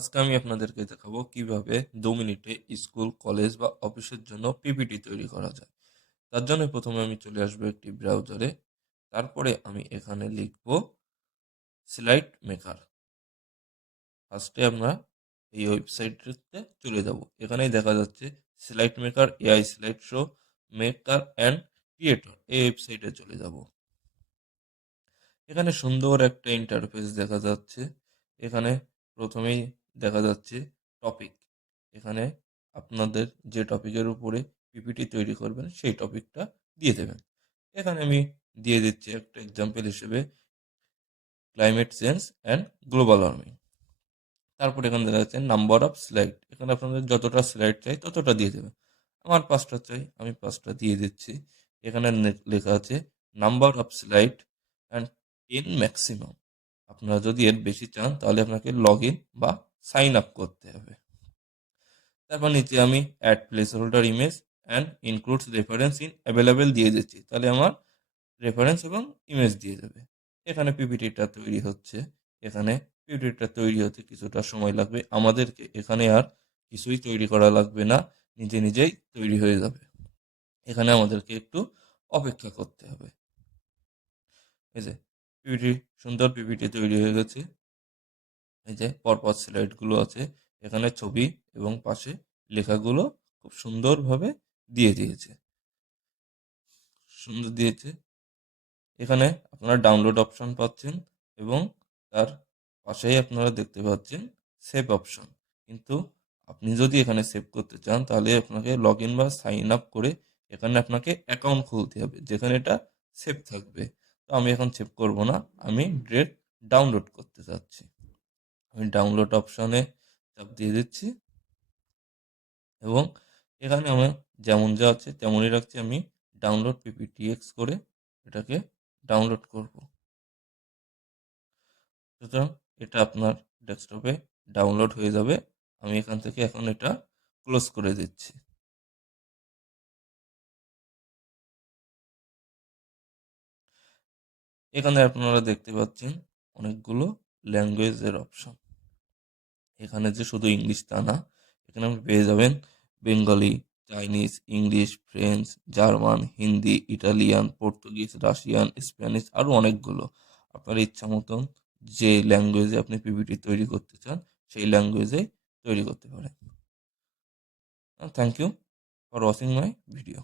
আজকে আমি আপনাদেরকে দেখাবো কিভাবে 2 মিনিটে স্কুল, কলেজ বা অফিসের জন্য পিপিটি তৈরি করা যায়। তার জন্য প্রথমে আমি চলে আসবো একটি ব্রাউজারে। তারপরে আমি এখানে লিখব স্লাইড মেকার। ফার্স্টে আমরা এই ওয়েবসাইটটিতে চলে যাব। এখানেই দেখা যাচ্ছে slide maker, AI slide show, maker and creator. এই ওয়েবসাইটে চলে যাব। এখানে সুন্দর একটা ইন্টারফেস দেখা যাচ্ছে। এখানে প্রথমেই দেখা যাচ্ছে টপিক। এখানে আপনাদের যে টপিকের উপরে পিপিটি তৈরি করবেন সেই টপিকটা দিয়ে দেবেন। এখানে আমি দিয়ে দিচ্ছি একটা এক্সাম্পল হিসেবে climate change and global warming. তারপর এখানে দেখা যাচ্ছে নাম্বার অফ স্লাইড। এখানে আপনাদের যতটা স্লাইড চাই ততটা দিয়ে দেবেন। আমার 5টা চাই, আমি 5টা দিয়ে দিচ্ছি। এখানে লেখা আছে number of slide and 10 maximum. আপনারা যদি এর বেশি চান তাহলে আপনাকে লগ ইন বা সাইন আপ করতে হবে। তারপর নিচে আমি add placeholder image and includes reference in available দিয়ে দিচ্ছি, তাহলে আমার রেফারেন্স এবং ইমেজ দিয়ে দেবে। এখানে পিপিটিটা তৈরি হচ্ছে। এখানে পিপিটিটা তৈরি হতে কিছুটা সময় লাগবে। আমাদেরকে এখানে আর কিছুই তৈরি করা লাগবে না, নিজে নিজেই তৈরি হয়ে যাবে। এখানে আমাদেরকে একটু অপেক্ষা করতে হবে। এই যে পিপিটি, সুন্দর পিপিটি তৈরি হয়ে গেছে। এই যে পরপর স্লাইডগুলো আছে, এখানে ছবি এবং পাশে লেখাগুলো খুব সুন্দরভাবে দিয়ে দিয়েছে, সুন্দর দিয়েছে। এখানে আপনারা ডাউনলোড অপশন পাচ্ছেন এবং তার পাশেই আপনারা দেখতে পাচ্ছেন সেভ অপশন। কিন্তু আপনি যদি এখানে সেভ করতে চান তাহলে আপনাকে লগ ইন বা সাইন আপ করে এখানে আপনাকে অ্যাকাউন্ট খুলতে হবে, যেখানে এটা সেভ থাকবে। তো আমি এখন সেভ করব না, আমি ডিরেক্ট ডাউনলোড করতে চাচ্ছি। আমি ডাউনলোড অপশনে চাপ দিয়ে দিচ্ছি এবং এখানে আমার যেমন যা আছে তেমনই রাখছি। আমি ডাউনলোড পিপিটিএক্স করে এটাকে ডাউনলোড করব। সুতরাং এটা আপনার ডেস্কটপে ডাউনলোড হয়ে যাবে। আমি এখান থেকে এখন এটা ক্লোজ করে দিচ্ছি। এখানে আপনারা দেখতে পাচ্ছেন অনেকগুলো ল্যাঙ্গুয়েজের অপশন। এখানে যে শুধু ইংলিশ তা না, এখানে আপনি পেয়ে যাবেন Bengali, Chinese, English, French, German, Hindi, Italian, Portuguese, Russian, Spanish, আরও অনেকগুলো। আপনার ইচ্ছা মতন যে ল্যাঙ্গুয়েজে আপনি পিপিটি তৈরি করতে চান সেই ল্যাঙ্গুয়েজে তৈরি করতে পারেন। Thank you for watching my video.